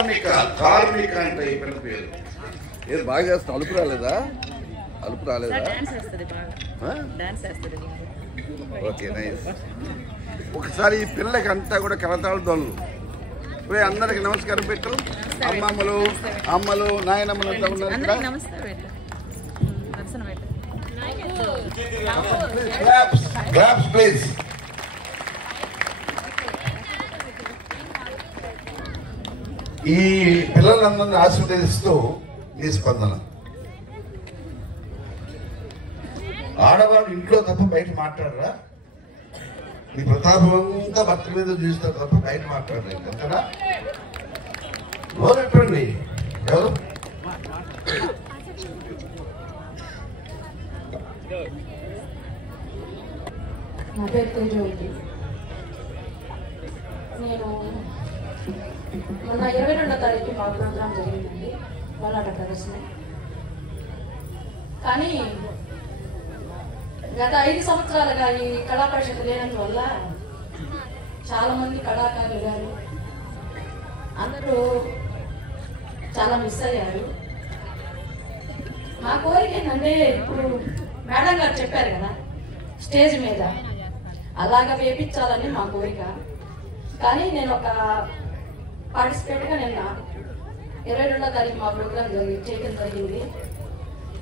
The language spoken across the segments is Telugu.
కార్మిక కార్మిక అంటే ఈ పిల్ల పేరు. ఏది బాగా చేస్తాం? అలుపు రాలేదా? అలుపు రాలేదా? Okay, nice. ఒకసారి ఈ పిల్లలకి అంతా కూడా కరతాళ ధ్వనులు. ఇప్పుడు అందరికి నమస్కారం పెట్టు. అమ్మమ్మలు, అమ్మలు, నాయనమ్మలు అంతా ఉన్నారు ఇక్కడ. ప్లీజ్. ఈ పిల్లలందరినీ ఆశీర్వదిస్తూ ఈ స్పందన. ఆడవాళ్ళు ఇంట్లో తప్ప బయట మాట్లాడరా? మీ ప్రతాపం అంతా భర్త మీద చూస్తారు తప్ప బయట మాట్లాడలేదు అంతేనా? చెప్పండి ఎవరు? నా పేరు తేజోవతి. నేను మొన్న 22వ తారీఖు మా ప్రోగ్రాం జరిగిందండి, కోలాట ప్రదర్శన. కానీ గత 5 సంవత్సరాలుగా ఈ కళా పరిషత్ లేనందువల్ల చాలామంది కళాకారులు గారు అందరూ చాలా మిస్ అయ్యారు. మా కోరిక ఏంటంటే, ఇప్పుడు మేడం గారు చెప్పారు కదా స్టేజ్ మీద, అలాగా వేపించాలని మా కోరిక. కానీ నేను ఒక పార్టిసిపేట్గా నిన్న 22వ తారీఖు మా ప్రోగ్రాం చేయడం జరిగింది.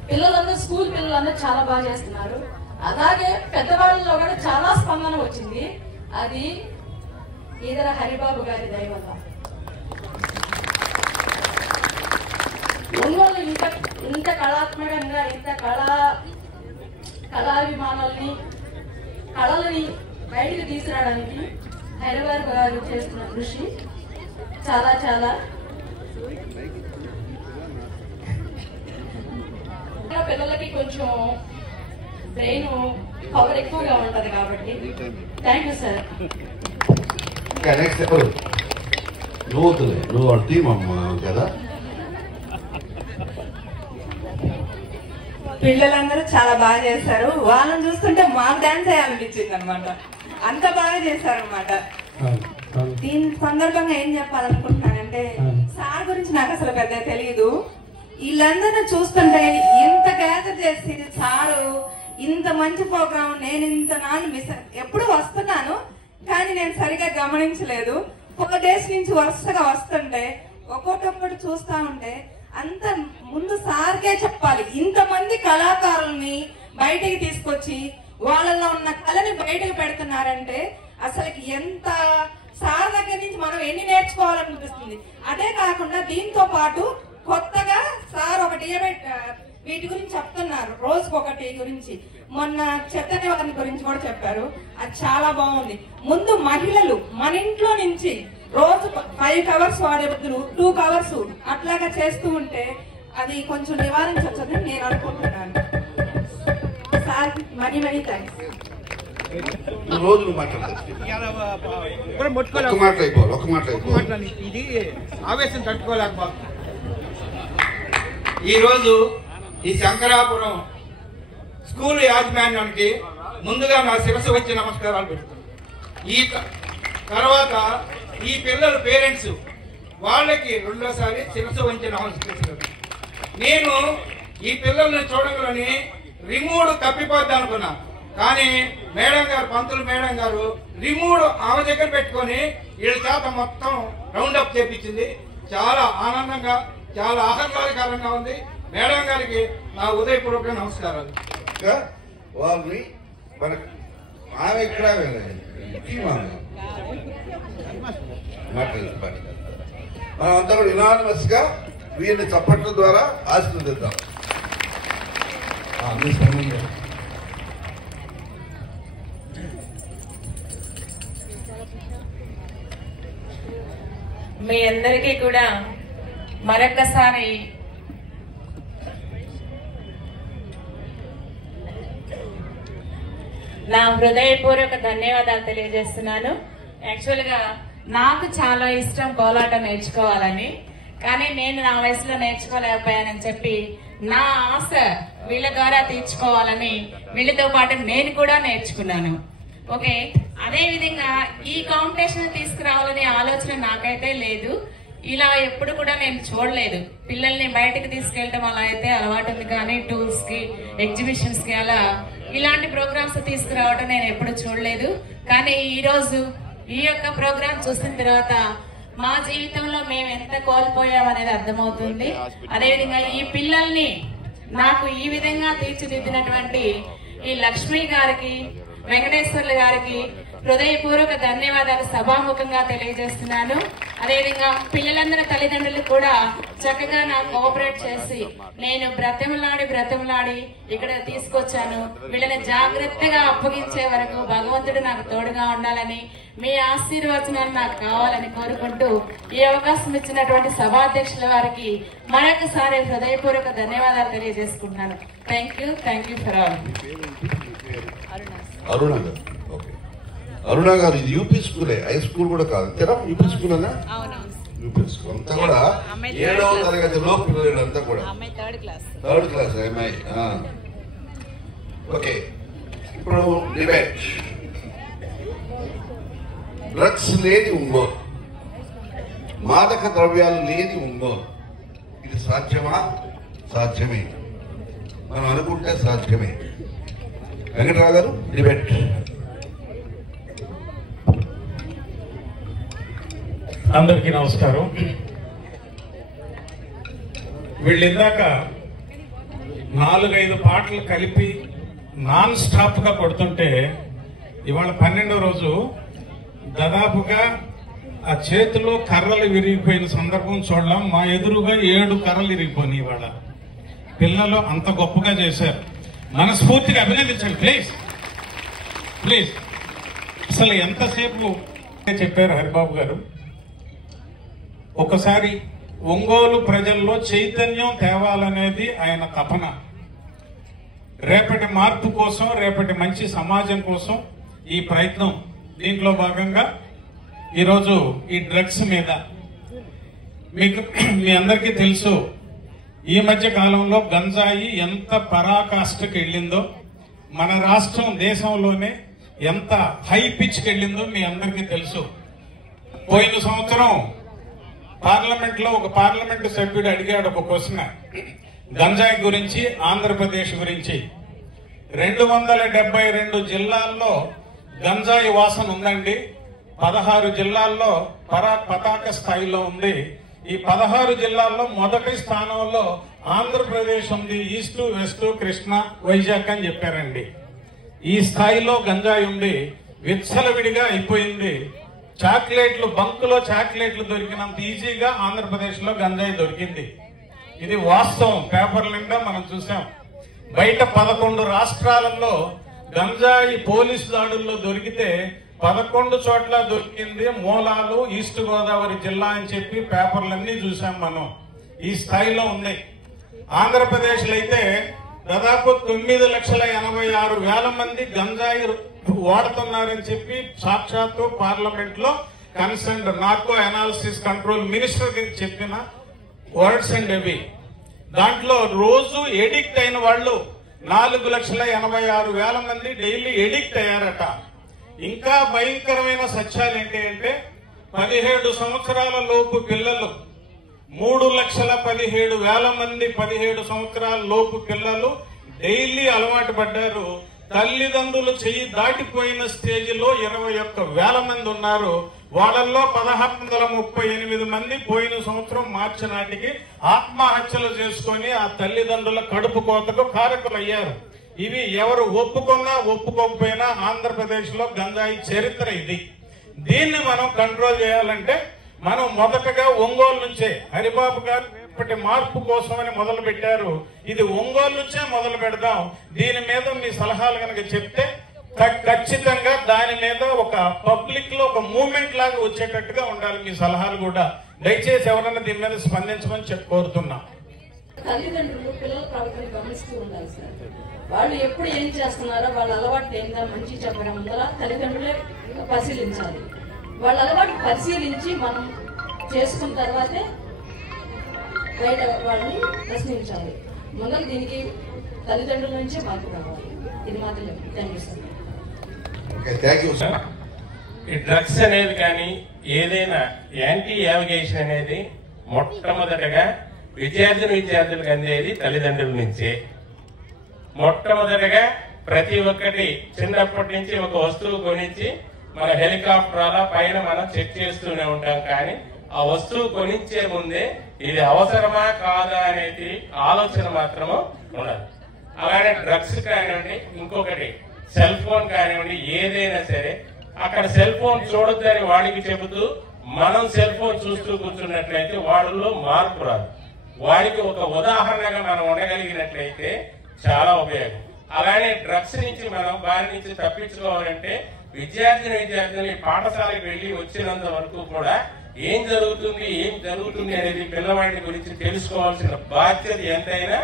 పిల్లలందరూ, స్కూల్ పిల్లలందరూ చాలా బాగా చేస్తున్నారు. అలాగే పెద్దవాళ్ళలో కూడా చాలా స్పందన వచ్చింది. అది ఈదర హరిబాబు గారి దయ వల్ల. ఒంగోలు ఇంత కళాత్మకంగా, ఇంత కళాభిమానుల్ని, కళలని బయటకు తీసుకురావడానికి హరిబాబు గారు చేస్తున్న కృషి చాలా చాలా. పిల్లలకి కొంచెం బ్రెయిన్ పవర్ ఎక్కువగా ఉంటది కాబట్టి. Thank you sir. నువ్వు వాళ్ళ టీం అమ్మ కదా. పిల్లలందరూ చాలా బాగా చేశారు. వాళ్ళని చూస్తుంటే మాకు డాన్స్ చేయాలనిపించింది అనమాట. అంత బాగా చేశారు అనమాట. దీని సందర్భంగా ఏం చెప్పాలనుకుంటున్నానంటే, సార్ గురించి నాకు అసలు పెద్ద తెలియదు. వీళ్ళందరినీ చూస్తుంటే ఇంత గ్యాదర్ చేసి సారు ఇంత మంచి ప్రోగ్రామ్, నేను ఇంత నాళ్ళు మిస్ ఎప్పుడు వస్తున్నాను కానీ నేను సరిగా గమనించలేదు. 4 days నుంచి వరుసగా వస్తుంటే ఒక్కొక్కటి చూస్తా ఉంటే అంత ముందు సార్కే చెప్పాలి. ఇంతమంది కళాకారుల్ని బయటికి తీసుకొచ్చి వాళ్ళలో ఉన్న కళని బయటకు పెడుతున్నారంటే అసలుకి ఎంత సార్ దగ్గర నుంచి మనం ఎన్ని నేర్చుకోవాలనిపిస్తుంది. అదే కాకుండా దీంతో పాటు కొత్తగా సార్ ఒకటి వీటి గురించి చెప్తున్నారు, రోజుకొకటి గురించి. మొన్న చెత్త నివారణ గురించి కూడా చెప్పారు. అది చాలా బాగుంది. ముందు మహిళలు మన ఇంట్లో నుంచి రోజు 5 hours వాడే బదులు 2 hours అట్లాగా చేస్తూ ఉంటే అది కొంచెం నివారించవచ్చని నేను అనుకుంటున్నాను. Sir money thanks. రోజు ఇది ఆవేశం తట్టుకోలేకపో. ఈరోజు ఈ శంకరాపురం స్కూల్ యాజమాన్యానికి ముందుగా నా శిరస్సు వచ్చి నమస్కారాలు పెడుతున్నాను. ఈ తర్వాత ఈ పిల్లల పేరెంట్స్ వాళ్ళకి రెండోసారి శిరస్సు వంచి నమస్కరిస్తున్నాను. నేను ఈ పిల్లల్ని చూడగలని రిమూడ్ తప్పిపోద్ది అనుకున్నా. కానీ మేడం గారు, పంతులు మేడం గారు రిమూడ్ ఆమె దగ్గర పెట్టుకొని వీళ్ళ చేత మొత్తం రౌండప్ చేపించింది. చాలా ఆనందంగా, చాలా ఆహ్లాదకరంగా ఉంది. మేడం గారికి నా ఉదయపూర్వక నమస్కారాలు. వాళ్ళని మన ఆమె ఇక్కడ మనం అంతా కూడా యునానిమస్ గా వీరిని చప్పట్ల ద్వారా ఆశీర్వదిద్దాం. మీ అందరికీ కూడా మరొకసారి నా హృదయపూర్వక ధన్యవాదాలు తెలియజేస్తున్నాను. యాక్చువల్ గా నాకు చాలా ఇష్టం కోలాటం నేర్చుకోవాలని, కానీ నేను నా వయసులో నేర్చుకోలేకపోయానని చెప్పి నా ఆశ వీళ్ళ ద్వారా తీర్చుకోవాలని వీళ్ళతో పాటు నేను కూడా నేర్చుకున్నాను. ఓకే, అదే విధంగా ఈ కాంపిటీషన్ తీసుకురావాలనే ఆలోచన నాకైతే లేదు. ఇలా ఎప్పుడు కూడా నేను చూడలేదు. పిల్లల్ని బయటకు తీసుకెళ్ళటం అలా అయితే అలవాటు ఉంది, కానీ టూర్స్ కి, ఎగ్జిబిషన్స్ కి అలా ఇలాంటి ప్రోగ్రామ్స్ తీసుకురావడం నేను ఎప్పుడు చూడలేదు. కానీ ఈ రోజు ఈ యొక్క ప్రోగ్రామ్ చూసిన తర్వాత మా జీవితంలో మేము ఎంత కోల్పోయామనేది అర్థమవుతుంది. అదేవిధంగా ఈ పిల్లల్ని నాకు ఈ విధంగా తీర్చిదిద్దినటువంటి ఈ లక్ష్మి గారికి, వెంకటేశ్వర్లు గారికి హృదయపూర్వక ధన్యవాదాలు సభాముఖంగా తెలియజేస్తున్నాను. అదేవిధంగా పిల్లలందరి తల్లిదండ్రులు కూడా చక్కగా నాకు కోఆపరేట్ చేసి నేను బ్రతిమలాడి ఇక్కడ తీసుకొచ్చాను. వీళ్ళని జాగ్రత్తగా అప్పగించే వరకు భగవంతుడు నాకు తోడుగా ఉండాలని, మీ ఆశీర్వచనాలు నాకు కావాలని కోరుకుంటూ ఈ అవకాశం ఇచ్చినటువంటి సభాధ్యక్షుల వారికి మరొకసారి హృదయపూర్వక ధన్యవాదాలు తెలియజేసుకుంటున్నాను. Thank you for all. Aruna గారు, ఓకే. అరుణ గారు, ఇది యూపీ స్కూలే, హై స్కూల్ కూడా కాదు, తెరా యూపీ స్కూల్ అన్నా? యూపీ స్కూల్ అంతా కూడా 7వ తరగతిలో పిల్లలు అంతా కూడా థర్డ్ క్లాస్ అమ్మాయి. ఓకే, ఇప్పుడు డిబేట్. డ్రగ్స్ లేని ఒంగోలు, మాదక ద్రవ్యాలు లేని ఒంగోలు, ఇది సాధ్యమా? సాధ్యమే. మనం అనుకుంటే సాధ్యమే. వెంకటరావు గారు, డిబేట్. అందరికీ నమస్కారం. వీళ్ళిందాక 4-5 పాటలు కలిపి నాన్ స్టాప్ గా కొడుతుంటే ఇవాళ 12వ రోజు దాదాపుగా ఆ చేతిలో కర్రలు విరిగిపోయిన సందర్భం చూడలేం. మా ఎదురుగా 7 కర్రలు విరిగిపోయినాయి. ఇవాళ పిల్లలు అంత గొప్పగా చేశారు. మనస్ఫూర్తిగా అభినందించండి ప్లీజ్ ప్లీజ్. అసలు ఎంతసేపు చెప్పారు హరిబాబు గారు. ఒకసారి ఒంగోలు ప్రజల్లో చైతన్యం తేవాలనేది ఆయన తపన. రేపటి మార్పు కోసం, రేపటి మంచి సమాజం కోసం ఈ ప్రయత్నం. దీంట్లో భాగంగా ఈరోజు ఈ డ్రగ్స్ మీద మీకు మీ అందరికీ తెలుసు, ఈ మధ్య కాలంలో గంజాయి ఎంత పరాకాష్ఠకి వెళ్ళిందో, మన రాష్ట్రం దేశంలోనే ఎంత హై పిచ్కి వెళ్ళిందో మీ అందరికీ తెలుసు. పోయిన సంవత్సరం పార్లమెంట్ లో ఒక పార్లమెంటు సభ్యుడు అడిగాడు ఒక క్వశ్చన్ గంజాయి గురించి, ఆంధ్రప్రదేశ్ గురించి. 272 జిల్లాల్లో గంజాయి వాసన ఉందండి. 16 జిల్లాల్లో పతాక స్థాయిలో ఉంది. ఈ 16 జిల్లాల్లో మొదటి స్థానంలో ఆంధ్రప్రదేశ్ ఉంది. ఈస్ట్, వెస్ట్, కృష్ణా, వైజాగ్ అని చెప్పారండి. ఈ స్థాయిలో గంజాయి ఉంది. విచ్చలవిడిగా అయిపోయింది. చాక్లెట్లు, బంకులో చాక్లెట్లు దొరికినంత ఈజీగా ఆంధ్రప్రదేశ్ లో గంజాయి దొరికింది. ఇది వాస్తవం. పేపర్ల నిండా మనం చూసాం. బయట 11 రాష్ట్రాలలో గంజాయి పోలీసు దాడుల్లో దొరికితే 11 చోట్ల దొరికింది మూలాలు ఈస్ట్ గోదావరి జిల్లా అని చెప్పి పేపర్లన్నీ చూసాం మనం. ఈ స్థాయిలో ఉంది. ఆంధ్రప్రదేశ్ లో అయితే దాదాపు 9,86,000 మంది గంజాయి వాడుతున్నారని చెప్పి సాక్షాత్తు పార్లమెంట్ లో concerned narco analysis control minister చెప్పిన వర్డ్స్ అండ్ అవి. దాంట్లో రోజు ఎడిక్ట్ అయిన వాళ్ళు 4,86,000 మంది డైలీ ఎడిక్ట్ అయ్యారట. ఇంకా భయంకరమైన సత్యాలు ఏంటి అంటే 17 సంవత్సరాల లోపు పిల్లలు 3,17,000 మంది 17 సంవత్సరాల లోపు పిల్లలు డైలీ అలవాటు పడ్డారు. తల్లిదండ్రులు చెయ్యి దాటిపోయిన స్టేజ్ లో 21,000 మంది ఉన్నారు. వాళ్ళల్లో 1,638 మంది పోయిన సంవత్సరం మార్చి నాటికి ఆత్మహత్యలు చేసుకుని ఆ తల్లిదండ్రుల కడుపు కోతకు కారకులయ్యారు. ఇవి ఎవరు ఒప్పుకున్నా ఒప్పుకోకపోయినా ఆంధ్రప్రదేశ్ లో గంజాయి చరిత్ర ఇది. దీన్ని మనం కంట్రోల్ చేయాలంటే మనం మొదటగా ఒంగోలు నుంచే, హరిబాబు గారు రేపటి మార్పు కోసమని మొదలు పెట్టారు. ఇది ఒంగోలు నుంచే మొదలు పెడదాం. దీని మీద మీ సలహాలు కనుక చెప్తే ఖచ్చితంగా దాని మీద ఒక పబ్లిక్ లో ఒక మూవ్మెంట్ లాగా వచ్చేటట్టుగా ఉండాలి మీ సలహాలు కూడా. దయచేసి ఎవరన్నా దీని మీద స్పందించమని కోరుతున్నా. తల్లిదండ్రులు పిల్లల ప్రవర్తన గమనిస్తూ ఉండాలి సార్. వాళ్ళు ఎప్పుడు ఏం చేస్తున్నారో వాళ్ళ అలవాటు ఏంటో మంచి చెప్పడం ముందర తల్లిదండ్రులే పరిశీలించాలి. వాళ్ళ అలవాటు పరిశీలించి మనం చేసుకున్న తర్వాతే బయట వాళ్ళని ప్రశ్నించాలి. ముందర దీనికి తల్లిదండ్రుల నుంచే మార్పు రావాలి. ఇది మాత్రం థ్యాంక్ యూ సార్. ఈ డ్రగ్స్ అనేది కానీ ఏదైనా యాంటీ యావిగేషన్ అనేది మొట్టమొదటగా విద్యార్థులకు అందేది తల్లిదండ్రుల నుంచే. మొట్టమొదటగా ప్రతి ఒక్కటి చిన్నప్పటి నుంచి ఒక వస్తువు కొనిచ్చి మన హెలికాప్టర్ అలా పైన మనం చెక్ చేస్తూనే ఉంటాం. కానీ ఆ వస్తువు కొనిచ్చే ముందే ఇది అవసరమా కాదా అనేది ఆలోచన మాత్రము ఉండదు. అలానే డ్రగ్స్ కానివ్వండి, ఇంకొకటి సెల్ ఫోన్ కానివ్వండి, ఏదైనా సరే అక్కడ సెల్ ఫోన్ చూడొద్దని వాడికి చెబుతూ మనం సెల్ ఫోన్ చూస్తూ కూర్చున్నట్లయితే వాడిలో మార్పు రాదు. వాడికి ఒక ఉదాహరణగా మనం ఉండగలిగినట్లయితే చాలా ఉపయోగం. అలానే డ్రగ్స్ నుంచి మనం బారి నుంచి తప్పించుకోవాలంటే విద్యార్థులు పాఠశాలకు వెళ్లి వచ్చినంత వరకు కూడా ఏం జరుగుతుంది అనేది పిల్లవాడి గురించి తెలుసుకోవాల్సిన బాధ్యత ఎంతైనా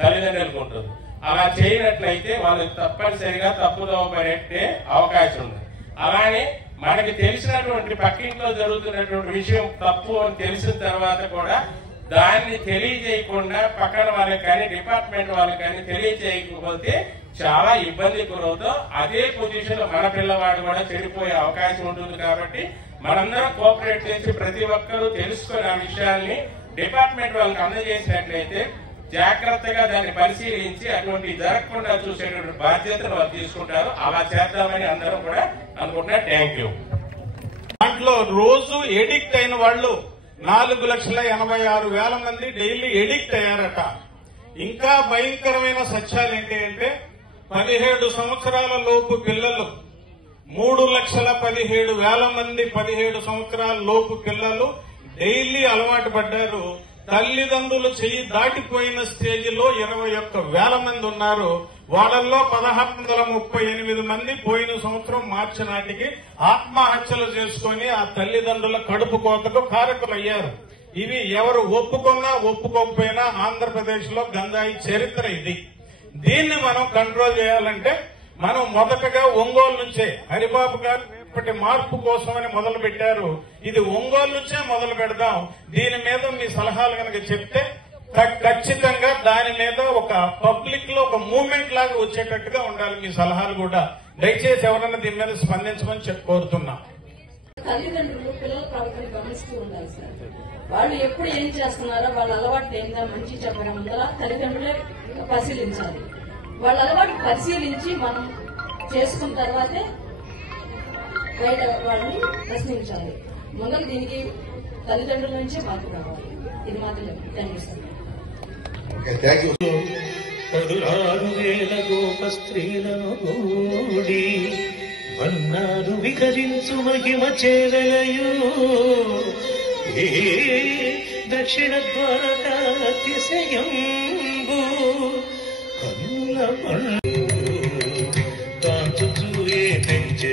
తల్లిదండ్రులకు ఉంటుంది. అలా చేయనట్లయితే వాళ్ళు తప్పనిసరిగా తప్పుదోవ పడే అవకాశం ఉంది. అలానే మనకి తెలిసినటువంటి పక్కింట్లో జరుగుతున్నటువంటి విషయం తప్పు అని తెలిసిన తర్వాత కూడా దాన్ని తెలియజేయకుండా పక్కన వాళ్ళకి కానీ డిపార్ట్మెంట్ వాళ్ళకి కానీ తెలియజేయకపోతే చాలా ఇబ్బంది గురవుతాం. అదే పొజిషన్ లో మన పిల్లవాడు కూడా చెడిపోయే అవకాశం ఉంటుంది. కాబట్టి మనందరం కోఆపరేట్ చేసి ప్రతి ఒక్కరూ తెలుసుకుని ఆ విషయాల్ని డిపార్ట్మెంట్ వాళ్ళకి అందజేసినట్లయితే జాగ్రత్తగా దాన్ని పరిశీలించి అటువంటి జరగకుండా చూసేటువంటి బాధ్యతను వాళ్ళు తీసుకుంటారు. అలా చేద్దామని అందరం కూడా అనుకుంటున్నా. Thank you. దాంట్లో రోజు ఎడిక్ట్ అయిన వాళ్ళు 4,86,000 మంది డైలీ ఎడిక్ట్ అయ్యారట. ఇంకా భయంకరమైన సత్యాలు ఏంటి అంటే 17 సంవత్సరాల లోపు పిల్లలు 3,17,000 మంది 17 సంవత్సరాల లోపు పిల్లలు డైలీ అలవాటు పడ్డారు. తల్లిదండ్రులు చెయ్యి దాటిపోయిన స్టేజిలో 21,000 మంది ఉన్నారు. వాళ్ళల్లో 1,638 మంది పోయిన సంవత్సరం మార్చి నాటికి ఆత్మహత్యలు చేసుకుని ఆ తల్లిదండ్రుల కడుపు కోతకు కారకులయ్యారు. ఇవి ఎవరు ఒప్పుకున్నా ఒప్పుకోకపోయినా ఆంధ్రప్రదేశ్ లో గంజాయి చరిత్ర ఇది. దీన్ని మనం కంట్రోల్ చేయాలంటే మనం మొదటగా ఒంగోలు నుంచే హరిబాబు గారు ఇప్పటి మార్పు కోసమని మొదలు పెట్టారు. ఇది ఒంగోలు నుంచే మొదలు పెడదాం. దీని మీద మీ సలహాలు కనుక చెప్తే ఖచ్చితంగా దాని మీద ఒక పబ్లిక్ లో ఒక మూవ్మెంట్ లాగా వచ్చేటట్టుగా ఉండాలి. మీ సలహాలు కూడా దయచేసి ఎవరన్నా దీని మీద స్పందించమని కోరుతున్నా. తల్లిదండ్రులు పిల్లల ప్రవర్తన గమనిస్తూ ఉండాలి సార్. వాళ్ళు ఎప్పుడు ఏం చేస్తున్నారో వాళ్ళ అలవాటు ఏంటో మంచి చెప్పడం ముందర తల్లిదండ్రులే పరిశీలించాలి. వాళ్ళ అలవాటు పరిశీలించి మనం చేసుకున్న తర్వాతే బయట వాళ్ళని ప్రశ్నించాలి. ముందర దీనికి తల్లిదండ్రుల నుంచి మార్పు రావాలి. ఇది మాత్రం థ్యాంక్ యూ సార్. 16,000 గోప స్త్రీలను కూడి వన్నారు వికరించు మహిమ చేరలయు ఏ దక్షిణ ద్వారకాతిశయంబు కన్నుల పండు కాంచుచూ ఏ పెంచె